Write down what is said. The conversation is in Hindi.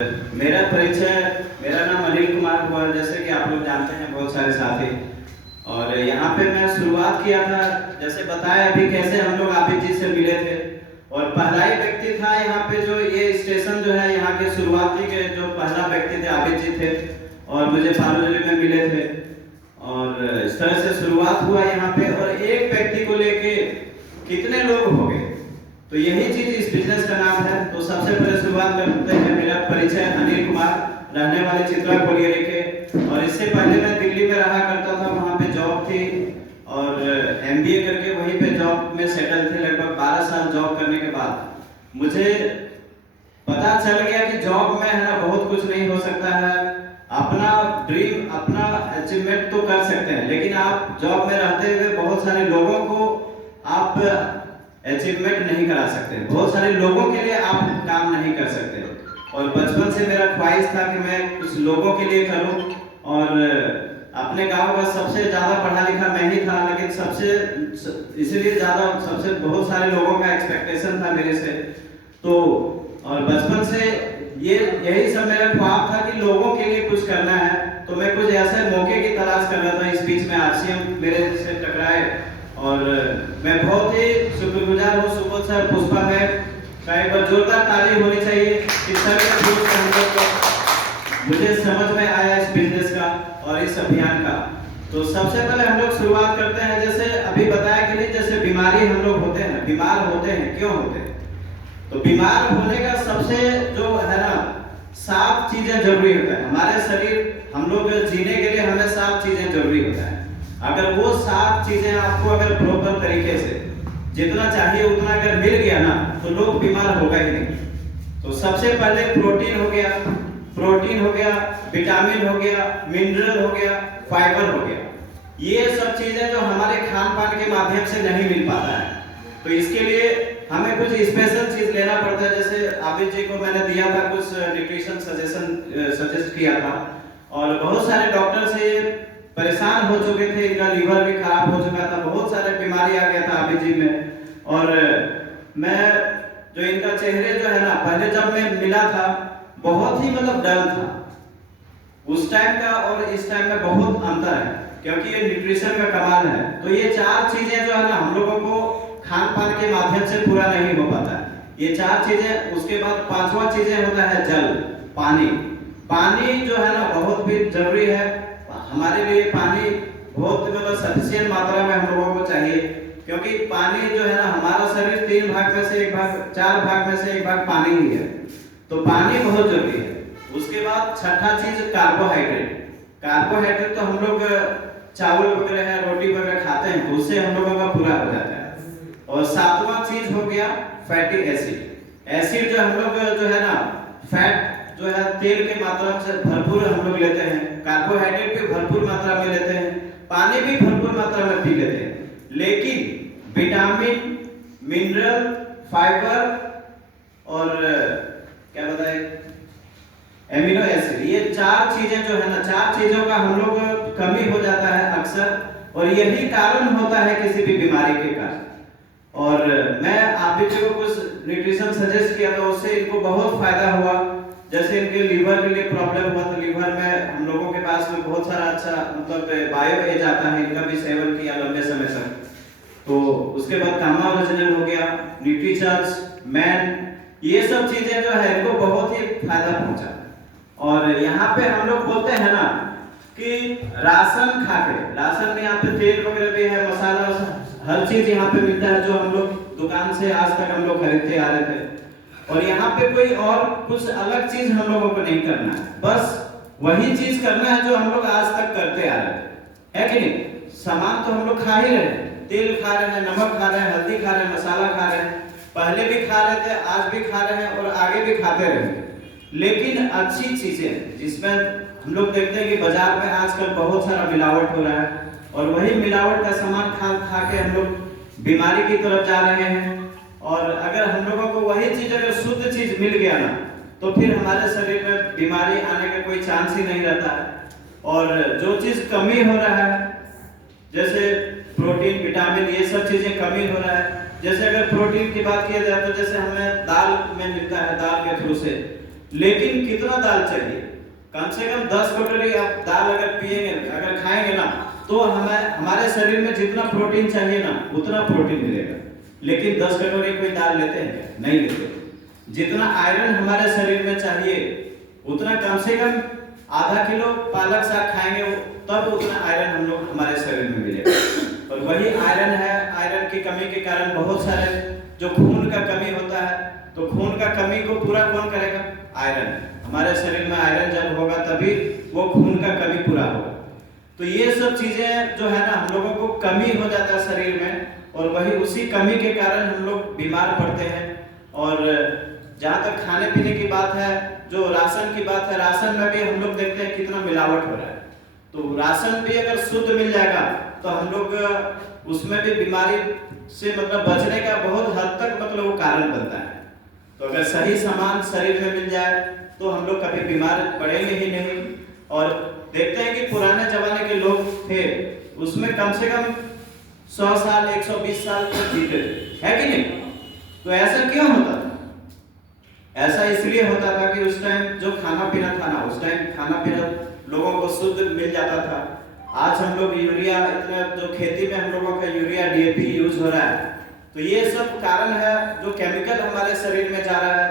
मेरा परिचय, मेरा नाम अनिल कुमार हुआ, जैसे कि आप लोग जानते हैं बहुत सारे साथी। और यहाँ पे मैं शुरुआत किया था, जैसे बताया अभी कैसे हम लोग आबिद जी से मिले थे। और पहला ही व्यक्ति था यहाँ पे जो ये स्टेशन जो है यहाँ के शुरुआती के जो पहला व्यक्ति थे आबिद जी थे, और मुझे फालूजली में मिले थे। और इस तरह से शुरुआत हुआ यहाँ पे, और एक व्यक्ति को लेके कितने लोग हो गए, तो यही चीज इस बिजनेस का नाम है। तो सबसे पहले शुरुआत करते हैं। मेरा परिचय अनिल कुमार, रहने वाले चित्रा कोलियरी के, और इससे पहले मैं दिल्ली में रहा करता था, वहाँ पे जॉब थी, और एमबीए करके वहीं पे जॉब में सेटल थे। लगभग 12 साल जॉब करने के बाद मुझे पता चल गया कि जॉब में है ना बहुत कुछ नहीं हो सकता है। अपना ड्रीम, अपना अचीवमेंट तो कर सकते हैं, लेकिन आप जॉब में रहते हुए बहुत सारे लोगों को आप अचीवमेंट नहीं करा सकते, बहुत सारे लोगों के लिए आप काम नहीं कर सकते। और बचपन से मेरा ख्वाहिश था कि मैं कुछ लोगों के लिए करूं, और अपने गांव का सबसे ज़्यादा पढ़ा लिखा मैं ही था, लेकिन इसीलिए ज़्यादा सबसे बहुत सारे लोगों का एक्सपेक्टेशन था मेरे से। तो और बचपन से यही सब मेरा ख्वाब था कि लोगों के लिए कुछ करना है। तो मैं कुछ ऐसे मौके की तलाश कर रहा था। इस बीच में आरसीएम मेरे से टकराए, और मैं बहुत ही शुक्रगुजार हूँ सुबोध सर, पुष्पा में का एक बार जोरदार ताली होनी चाहिए इस तरह के ग्रुप से हम लोग को मुझे समझ में आया इस बिजनेस का और इस अभियान का। तो सबसे पहले हम लोग शुरुआत करते हैं, जैसे अभी बताया कि नहीं, जैसे बीमारी हम लोग होते हैं, बीमार होते हैं, क्यों होते हैं? तो बीमार होने का सबसे जो है ना 7 चीजें जरूरी होता है। हमारे शरीर, हम लोग जीने के लिए हमें 7 चीजें जरूरी होता है। अगर वो 7 चीजें आपको अगर प्रॉपर तरीके से जितना चाहिए उतना अगर मिल गया ना, तो लोग बीमार होगा ही नहीं। तो सबसे पहले प्रोटीन हो गया, विटामिन हो गया, मिनरल हो गया, फाइबर हो गया। ये सब चीजें जो हमारे खान पान के माध्यम से नहीं मिल पाता है, तो इसके लिए हमें कुछ स्पेशल चीज लेना पड़ता है। जैसे आबिद जी को मैंने दिया था कुछ न्यूट्रिशन सजेस्ट किया था, और बहुत सारे डॉक्टर से परेशान हो चुके थे, इनका लीवर भी खराब हो चुका था, बहुत सारे बीमारी आ गया था आबिद जी में। और मैं जो इनका चेहरे जो है ना, पहले जब मैं मिला था बहुत ही मतलब डल था उस टाइम का, और इस टाइम में बहुत अंतर है, क्योंकि ये न्यूट्रिशन का कमाल है। तो ये 4 चीजें जो है ना हम लोगों को खान पान के माध्यम से पूरा नहीं हो पाता है, ये 4 चीजें। उसके बाद 5वां चीजें होता है जल, पानी। पानी जो है ना बहुत भी जरूरी है हमारे लिए। पानी बहुत मतलब सफिशिएंट मात्रा में हम लोगों को चाहिए, क्योंकि पानी जो है ना हमारा शरीर 3 भाग में से 1 भाग, 4 भाग में से 1 भाग पानी ही है, तो पानी बहुत जरूरी है। उसके बाद छठा चीज कार्बोहाइड्रेट। कार्बोहाइड्रेट तो हम लोग चावल वगैरह है, रोटी वगैरह खाते हैं, तो उससे हम लोगों का पूरा हो जाता है। और 7वां चीज हो गया फैटी एसिड। एसिड जो हम लोग जो है ना, फैट जो है तेल के मात्रा से भरपूर हम लोग लेते हैं, कार्बोहाइड्रेट भी भरपूर मात्रा में लेते हैं, पानी भी भरपूर मात्रा में पी लेते हैं, लेकिन विटामिन, मिनरल, फाइबर और क्या बताए, एमिनो एसिड, ये 4 चीजें जो है ना, 4 चीजों का हम लोग कमी हो जाता है अक्सर, और यही कारण होता है किसी भी बीमारी के कारण। और मैं आप भी को कुछ न्यूट्रिशन सजेस्ट किया था, उससे इनको बहुत फायदा हुआ। जैसे इनके लीवर के लिए प्रॉब्लम हुआ, तो लीवर में हम लोगों के पास में बहुत सारा अच्छा मतलब बायो एज आता है, इनका भी सेवन किया लंबे समय तक। तो उसके बाद कामा ओरिजिनल हो गया, न्यूट्रीचार्ज, मैन, ये सब चीजें जो है इनको बहुत ही फायदा पहुंचा। और यहाँ पे हम लोग बोलते हैं ना कि राशन खाके, राशन में यहाँ पे तेल वगैरह भी है, मसाला, हर चीज यहाँ पे मिलता है जो हम लोग दुकान से आज तक हम लोग खरीदते आ रहे थे। और यहाँ पे कोई और कुछ अलग चीज हम लोगों को नहीं करना है, बस वही चीज करना है जो हम लोग आज तक करते आ रहे हैं, है कि नहीं? सामान तो हम लोग खा ही रहे हैं, तेल खा रहे हैं, नमक खा रहे हैं, हल्दी खा रहे हैं, मसाला खा रहे हैं, पहले भी खा रहे थे, आज भी खा रहे हैं और आगे भी खाते रहेंगे। लेकिन अच्छी चीजें जिसमें हम लोग देखते हैं कि बाजार में आजकल बहुत सारा मिलावट हो रहा है, और वही मिलावट का सामान खा के हम लोग बीमारी की तरफ जा रहे हैं। और अगर हम लोगों को वही चीज, अगर शुद्ध चीज मिल गया ना, तो फिर हमारे शरीर में बीमारी आने का कोई चांस ही नहीं रहता है। और जो चीज कमी हो रहा है, जैसे प्रोटीन, विटामिन, ये सब चीजें कमी हो रहा है। जैसे अगर प्रोटीन की बात किया जाए तो जैसे हमें दाल में मिलता है, दाल के थ्रू से, लेकिन कितना दाल चाहिए? कम से कम 10 कटोरी आप दाल अगर पिएंगे, अगर खाएंगे ना, तो हमारे शरीर में जितना प्रोटीन चाहिए ना उतना प्रोटीन मिलेगा। लेकिन 10 कटोरी कोई दाल लेते हैं क्या? नहीं लेते। जितना आयरन हमारे शरीर में चाहिए उतना कम से कम आधा किलो पालक साग खाएंगे, तब उतना आयरन हम लोग हमारे शरीर में मिलेगा। और वही आयरन है, आयरन की कमी के कारण बहुत सारे जो खून का कमी होता है, तो खून का कमी को पूरा कौन करेगा? आयरन। हमारे शरीर में आयरन जब होगा तभी वो खून का कमी पूरा होगा। तो ये सब चीजें जो है ना, हम लोगों को कमी हो जाता है शरीर में, और वही उसी कमी के कारण हम लोग बीमार पड़ते हैं। और जहाँ तक खाने पीने की बात है, जो राशन की बात है, राशन में भी हम लोग देखते हैं कितना मिलावट हो रहा है। तो राशन भी अगर शुद्ध मिल जाएगा तो हम लोग उसमें भी बीमारी से मतलब बचने का बहुत हद तक मतलब वो कारण बनता है। तो अगर सही सामान शरीर में मिल जाए तो हम लोग कभी बीमार पड़ेंगे ही नहीं। और देखते हैं कि पुराने जमाने के लोग थे, उसमें कम से कम 100 साल 120 साल तक जीते थे, है कि नहीं? तो ऐसा क्यों होता था? ऐसा इसलिए होता था कि उस टाइम जो खाना पीना था ना, उस टाइम खाना पीना लोगों को शुद्ध मिल जाता था। आज हम लोग यूरिया, इतना जो खेती में हम लोगों का यूरिया DAP यूज हो रहा है, तो ये सब कारण है जो केमिकल हमारे शरीर में जा रहा है।